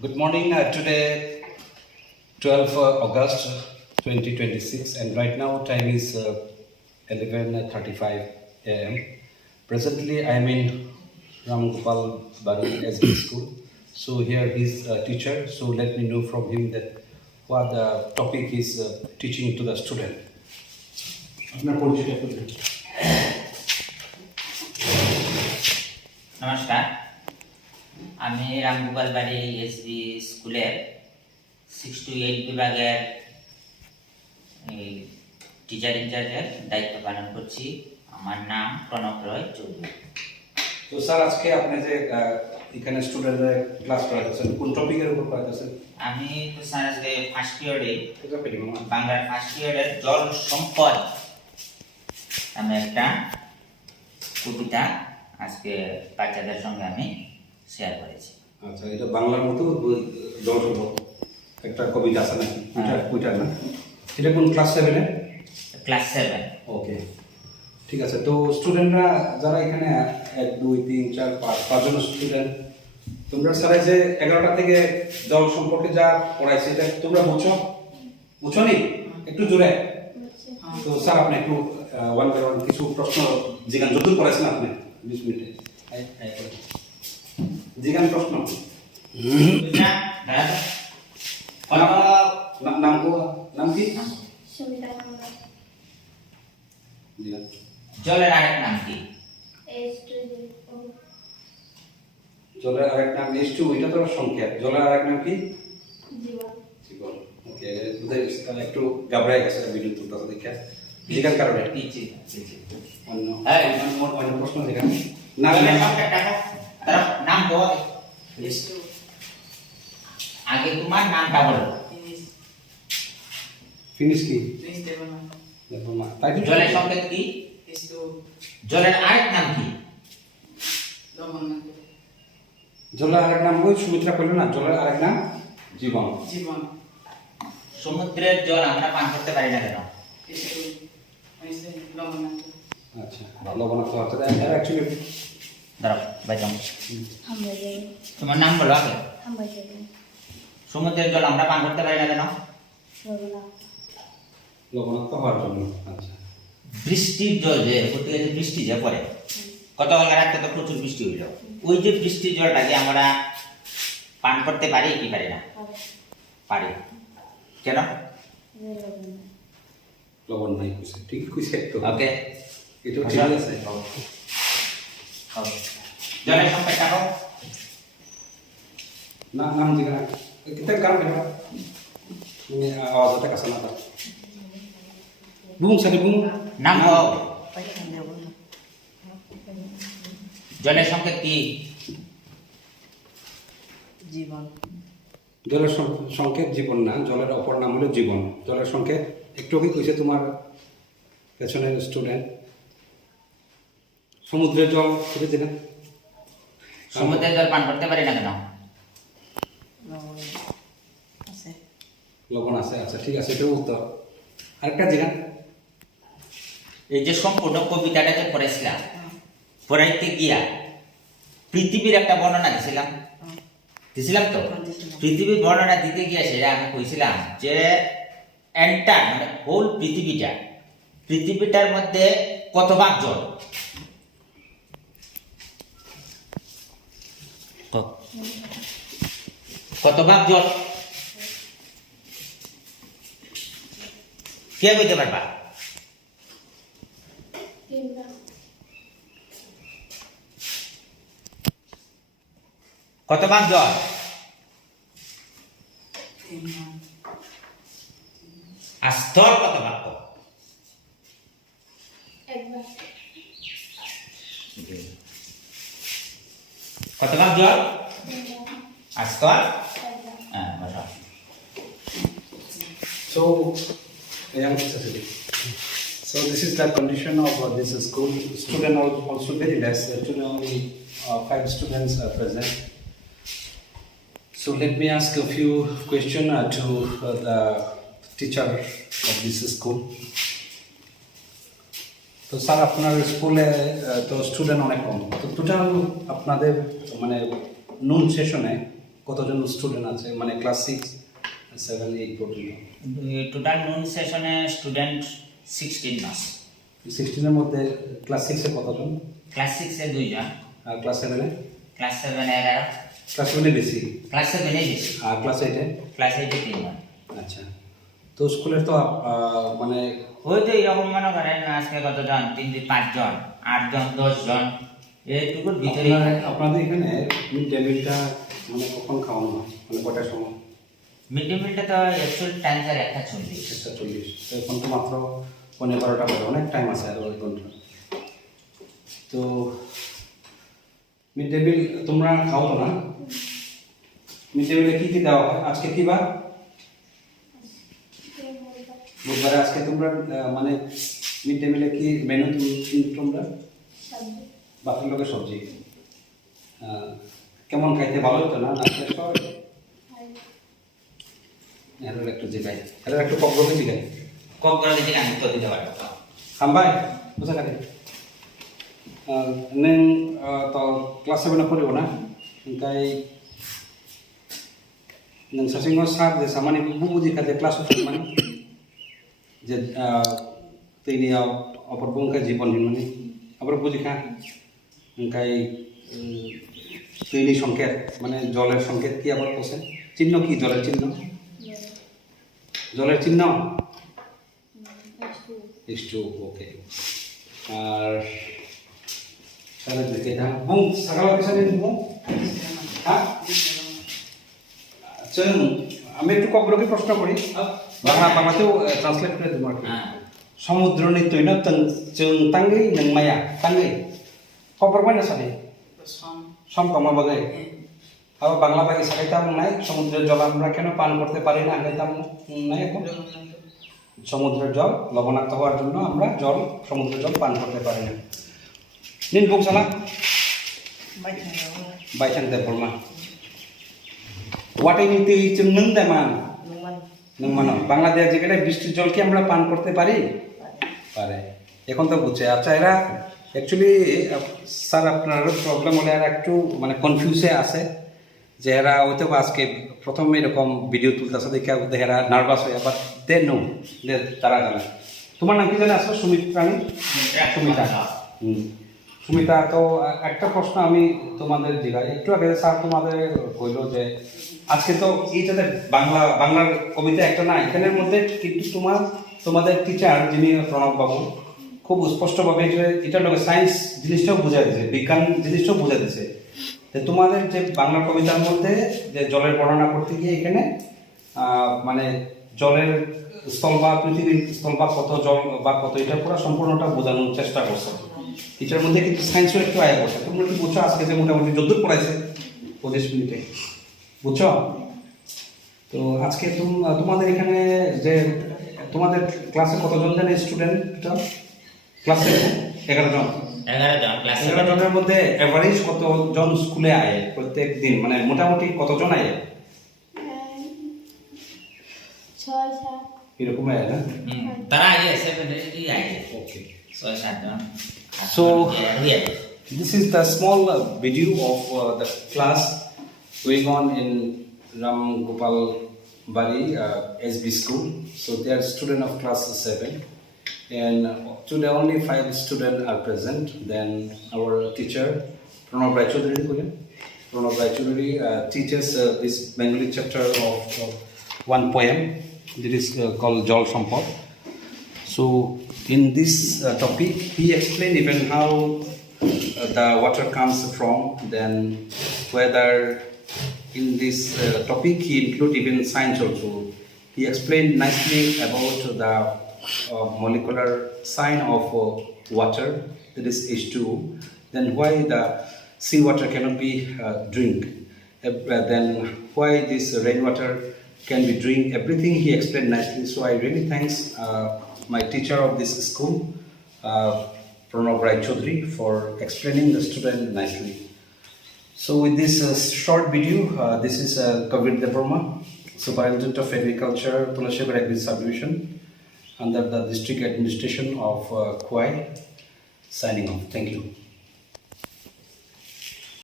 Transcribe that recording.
Good morning. Today, 12 August 2026, and right now time is 11:35 a.m. Presently, I am in Ram Gopal Bari SB School. So here is a teacher. So let me know from him that what the topic is teaching to the student. আপনার পরিচয়টা একটু দিন। নমস্কার, আমি রামগোপাল বাড়ি SB স্কুলের 6 to 8 বিভাগের teacher ইনচার্জের দায়িত্ব পালন করছি। আমার নাম প্রণব রয় চৌধুরী। তো স্যার, আজকে আপনি যে এখানে স্টুডেন্টদের ক্লাস করাতেছেন, কোন টপিকের উপর করাতেছেন? আমি তো স্যার আজকে ফার্স্ট পিরিয়ডে বাংলার ফার্স্ট পিরিয়ডের জল সম্পদ আমি একটা কবিতা আজকে বাচ্চাদের সঙ্গে আমি শেয়ার করেছি। আচ্ছা, এটা বাংলার মতো জল সম্পদ একটা কবিতা আছে নাকি? ওইটা না, এটা কোন ক্লাস 7-এ? ক্লাস 7। ওকে, ঠিক আছে। তো স্টুডেন্টরা যারা এখানে 1 2 3 4 5 5জন স্টুডেন্ট, তোমরা স্যার যে 11টা থেকে জল সম্পর্কে যা পড়াইছে এটা তোমরা বুঝছো নি? একটু জোরে। তো স্যার আপনি একটু ওয়ান বাই ওয়ান কিছু প্রশ্ন জিজ্ঞাসা যতদূর করেছেন আপনি 20 মিনিটে জিজ্ঞাসা প্রশ্ন। নাম কি? জলের আরেক নাম কি? জলের আরেক নাম H2, এটা তো সংখ্যা। জলের আরেক নাম কি? জীবন। ওকে, বুঝে গেছে। তাহলে একটু ঘাবড়ায় গেছে ভিডিও তুলতে দেখে। জিজ্ঞাসা কারণে অন্য প্রশ্ন যেখানে নাম বল। আগে তোমার নামটা বলো। ফিনিশ কি? দেখো মা, তাই তো জলের সংকেত কি? জলের আরেক নাম কি? জলের আরেক নাম ওই সুমিত্রা কইল না, জলের আরেক নাম জীবন। সমুদ্রের জল আমরা পান করতে পারি না কেন? আচ্ছা, লবণাক্ত হচ্ছে। এটা অ্যাকচুয়ালি দাঁড়াও বাইজাম। তোমার নাম বলো আগে। সমুদ্রের জল আমরা পান করতে পারি না কেন? লবণাক্ত হওয়ার জন্য। আচ্ছা, বৃষ্টির জল যে প্রত্যেক বৃষ্টি যে পড়ে, গতকাল রাতে তো প্রচুর বৃষ্টি হইল, ওই যে বৃষ্টির জলটাকে আমরা পান করতে পারি কি পারি না? পারি। কেন? লবণ নাই কইছে, ঠিক কইছে তো। ওকে, এটা ঠিক আছে। জলের সংকেত দেখো। না, নাম জিজ্ঞাসা kita kan kita ini awal kita kesana tak bung sadi bung নাম বল। জলের সংকেত কি? জীবন। জলের সংকেত জীবন না, জলের অপর নাম হলো জীবন। জলের সংকেত একটু কি কইছে তোমার পেছনের স্টুডেন্ট? সমুদ্রের জল ঠিক আছে না? সমুদ্রের জল পান করতে পারি না কেন? লবণ আছে। আচ্ছা, ঠিক আছে, এটাও উত্তর। আরেকটা জিজ্ঞাসা। এই যে সম্পূর্ণ কবিতাটা যে পড়েছিলাম, পড়াইতে গিয়া পৃথিবীর একটা বর্ণনা দিছিলাম তো। পৃথিবীর বর্ণনা দিতে গিয়া সেটা আমি কইছিলাম যে এন্টার মানে হোল পৃথিবীটার মধ্যে কত ভাগ জল? কত ভাগ জল কে কইতে পারবা? কত ভাগ জল? আর স্থল কত ভাগ? কত ভাগ জল আর স্থল? হ্যাঁ, বলো। So this is the condition of this school. Student also very less. Actually only 5 students are present. So let me ask a few questions to the teacher of this school. তো স্যার, আপনার স্কুলে তো student অনেক কম, তো total আপনাদের মানে নুন সেশনে কতজন স্টুডেন্ট আছে মানে ক্লাস 6 7 8 পর্যন্ত? টোটাল নুন সেশনে স্টুডেন্ট 16 মাস। 16 এর মধ্যে ক্লাস 6 এ কতজন? ক্লাস 6 এ 2 জন, আর ক্লাস 7 এ? ক্লাস 7 এ 11, ক্লাস 7 এ বেশি, ক্লাস 7 এ বেশি, আর ক্লাস 8 এ? ক্লাস 8 এ 3 জন। আচ্ছা, তো স্কুলের তো মানে ওই তো এরকম মনে করেন আজকে কতজন, 3 2 5 জন, 8 জন, 10 জন, এইটুকুর ভিতরেই থাকে। আপনাদের এখানে মিড ডে মিলটা মানে কখন খাওয়ানো হয়, মানে কটার সময়? মিড ডে মিলটা তো অ্যাকচুয়াল টাইম স্যার 1:40। 1:40, তো এখন তো মাত্র 11:30 বাজে, অনেক টাইম আছে আর 1 ঘন্টা। তো মিড ডে মিল তোমরা খাও তো না? মিড ডে মিলে কি দেওয়া হয়? আজকে কি বার? বুধবারে। আজকে তোমরা মানে মিড ডে মিলে কি মেনু তোমরা? বাকি লোকের সবজি। কেমন খাইতে, ভালো হতো না? এর একটু জিগাই, এর একটু কপরকে জিগাই, কম করে দিতে আমি তো দিতে পারবো। হামবাই বুঝা কাটে neng to kelas 7 aku di mana? Engkai neng sasing ngosar de sama ni bubu di kate kelas 7 mana? Je tini apar bungka Jibon ni mani আবার বুঝি খা engkai tini সংকেত মানে জলের সংকেত কি আবার কোসে চিহ্ন কি জলের চিহ্ন? জলের চিহ্ন H2, oke. Salah juga dah. Bung, sekarang bisa ni bung? Hah? Ceng, আমি একটু কবরকে প্রশ্ন করি, বাংলাতেও ট্রান্সলেট করে দেবো। সমুদ্র নিত্যই না চং তাঙ্গি নং মায়া তাঙ্গি কবর মানে সাথে সম কমা বাগাই আবার বাংলা বাকি সাকাইতাম নাই সমুদ্রের জল আমরা কেন পান করতে পারি না আগাইতাম নাই এখন সমুদ্রের জল লবণাক্ত হওয়ার জন্য আমরা সমুদ্রের জল পান করতে পারি না। নিন বুক সালা বাইচাং দে বলমা ওয়াটাই নিতে ইচ্ছুক নং দেমান নং মানো বাংলাদেশ যেখানে বৃষ্টির জল কি আমরা পান করতে পারি? পারে। এখন তো বুঝছে। আচ্ছা, এরা অ্যাকচুয়ালি স্যার আপনার প্রবলেম হলে এরা একটু মানে কনফিউজে আছে যে এরা হয়তো আজকে প্রথম এরকম ভিডিও তুলতেছে দেখে এরা নার্ভাস হয়ে আবার দে নো দে তারা জানে। তোমার নাম কি জানে আসলে? সুমিত্রা। সুমিতা। সুমিতা, তো একটা প্রশ্ন আমি তোমাদের জিজ্ঞাসা, একটু আগে স্যার তোমাদের কইলো যে আজকে তো এইটাতে বাংলার কবিতা একটা না এখানের মধ্যে, কিন্তু তোমাদের টিচার যিনি প্রণব বাবু খুব স্পষ্টভাবে এটার লোক সায়েন্স জিনিসটাও বুঝাই দিয়েছে, বিজ্ঞান জিনিসটাও বুঝাই দিয়েছে। তোমাদের যে বাংলা কবিতার মধ্যে যে জলের বর্ণনা করতে গিয়ে এখানে মানে জলের স্থল বা পৃথিবীর স্থল বা কত জল বা কত এটা পুরো সম্পূর্ণটা বোঝানোর চেষ্টা করছে। এটার মধ্যে কিন্তু সায়েন্সও একটু আয়া করছে। তোমরা কি বুঝছো আজকে যে মোটামুটি যদ্দূর পড়াইছে 25 মিনিটে, বুঝছো? তো আজকে তোমাদের এখানে যে তোমাদের ক্লাসে কতজন জানে স্টুডেন্ট? ক্লাসে 11 জন। 11 জনের মধ্যে এভারেজ কতজন স্কুলে আয় প্রত্যেক দিন, মানে মোটামুটি কতজন আয়? 6-7 এরকম আয় না? তারা আগে 7 আয়। ওকে, 6-7 জন। So this is the small video of the class going on in Ram Gopal Bari SB school. So they are student of class 7, and today only 5 students are present. Then our teacher Pranab Raichodhuri teaches this Bengali chapter of one poem that is called Jal Sampad. So in this topic he explained even how the water comes from, then whether in this topic he include even science also. He explained nicely about the molecular sign of water, that is H2O, then why the seawater cannot be drink, then why this rainwater can be drink, everything he explained nicely. So I really thanks my teacher of this school, Pranab Raichodhuri, for explaining the student nicely. So with this short video, this is Kabir Debroma, Superintendent of Agriculture, Tulashepur Agri Subdivision, under the District Administration of Khwai, signing off. Thank you.